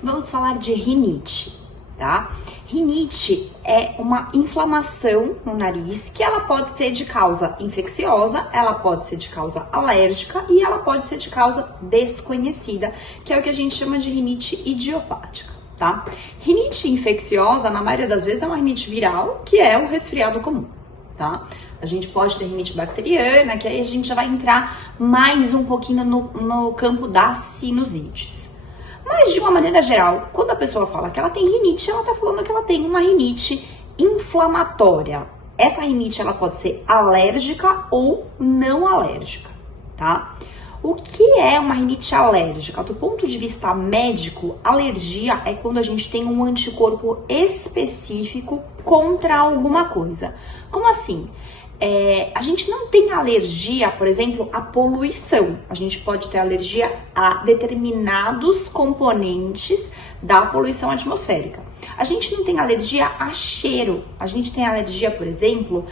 Vamos falar de rinite, tá? Rinite é uma inflamação no nariz que ela pode ser de causa infecciosa, ela pode ser de causa alérgica e ela pode ser de causa desconhecida, que é o que a gente chama de rinite idiopática, tá? Rinite infecciosa, na maioria das vezes, é uma rinite viral, que é o resfriado comum, tá? A gente pode ter rinite bacteriana, que aí a gente já vai entrar mais um pouquinho no campo das sinusites. Mas, de uma maneira geral, quando a pessoa fala que ela tem rinite, ela tá falando que ela tem uma rinite inflamatória. Essa rinite, ela pode ser alérgica ou não alérgica, tá? O que é uma rinite alérgica? Do ponto de vista médico, alergia é quando a gente tem um anticorpo específico contra alguma coisa. Como assim? A gente não tem alergia, por exemplo, à poluição. A gente pode ter alergia a determinados componentes da poluição atmosférica. A gente não tem alergia a cheiro. A gente tem alergia, por exemplo,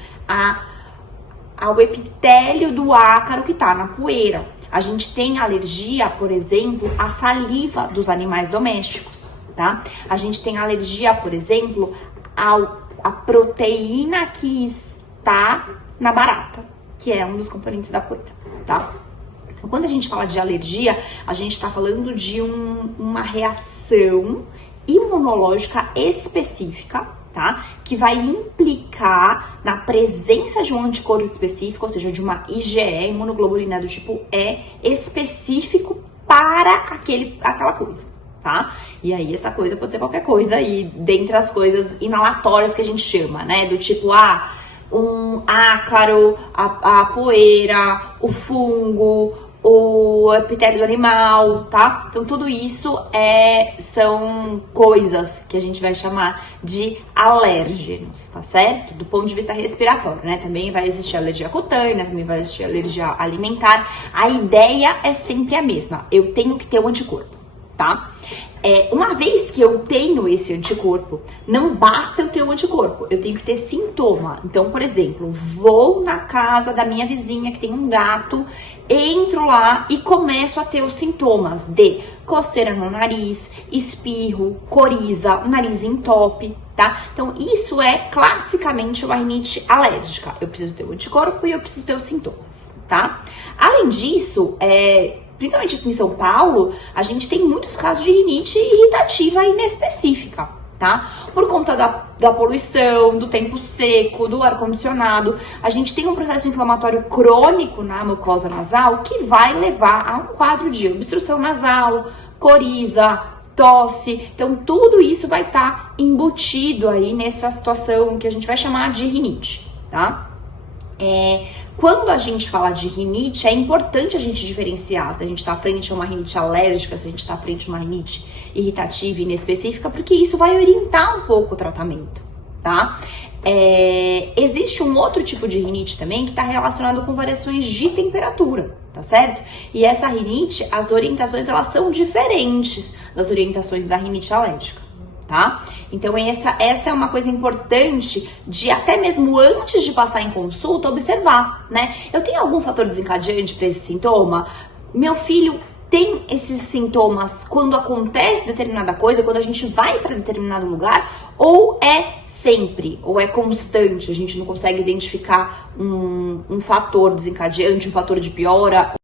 ao epitélio do ácaro que está na poeira. A gente tem alergia, por exemplo, à saliva dos animais domésticos, tá? A gente tem alergia, por exemplo, à proteína que está na barata, que é um dos componentes da poeira, tá? Então, quando a gente fala de alergia, a gente está falando de uma reação imunológica específica, tá? Que vai implicar na presença de um anticorpo específico, ou seja, de uma IgE, imunoglobulina do tipo E, específico para aquela coisa, tá? E aí essa coisa pode ser qualquer coisa aí, dentre as coisas inalatórias que a gente chama, né? Do tipo, um ácaro, a poeira, o fungo, o epitélio do animal, tá? Então tudo isso são coisas que a gente vai chamar de alérgenos, tá certo? Do ponto de vista respiratório, né? Também vai existir alergia cutânea, também vai existir alergia alimentar. A ideia é sempre a mesma, eu tenho que ter um anticorpo, tá? Uma vez que eu tenho esse anticorpo, não basta eu ter um anticorpo, eu tenho que ter sintoma. Então, por exemplo, vou na casa da minha vizinha que tem um gato, entro lá e começo a ter os sintomas de coceira no nariz, espirro, coriza, o nariz entope, tá? Então, isso é classicamente uma rinite alérgica. Eu preciso ter o anticorpo e eu preciso ter os sintomas, tá? Além disso, principalmente aqui em São Paulo, a gente tem muitos casos de rinite irritativa inespecífica, tá? Por conta da poluição, do tempo seco, do ar-condicionado, a gente tem um processo inflamatório crônico na mucosa nasal que vai levar a um quadro de obstrução nasal, coriza, tosse. Então, tudo isso vai estar embutido aí nessa situação que a gente vai chamar de rinite, tá? Quando a gente fala de rinite, é importante a gente diferenciar se a gente está frente a uma rinite alérgica, se a gente está frente a uma rinite irritativa e inespecífica, porque isso vai orientar um pouco o tratamento, tá? Existe um outro tipo de rinite também que está relacionado com variações de temperatura, tá certo? E essa rinite, as orientações, elas são diferentes das orientações da rinite alérgica. Tá? Então essa é uma coisa importante de até mesmo antes de passar em consulta observar, né? Eu tenho algum fator desencadeante para esse sintoma? Meu filho tem esses sintomas quando acontece determinada coisa, quando a gente vai para determinado lugar, ou é sempre, ou é constante, a gente não consegue identificar um fator desencadeante, um fator de piora.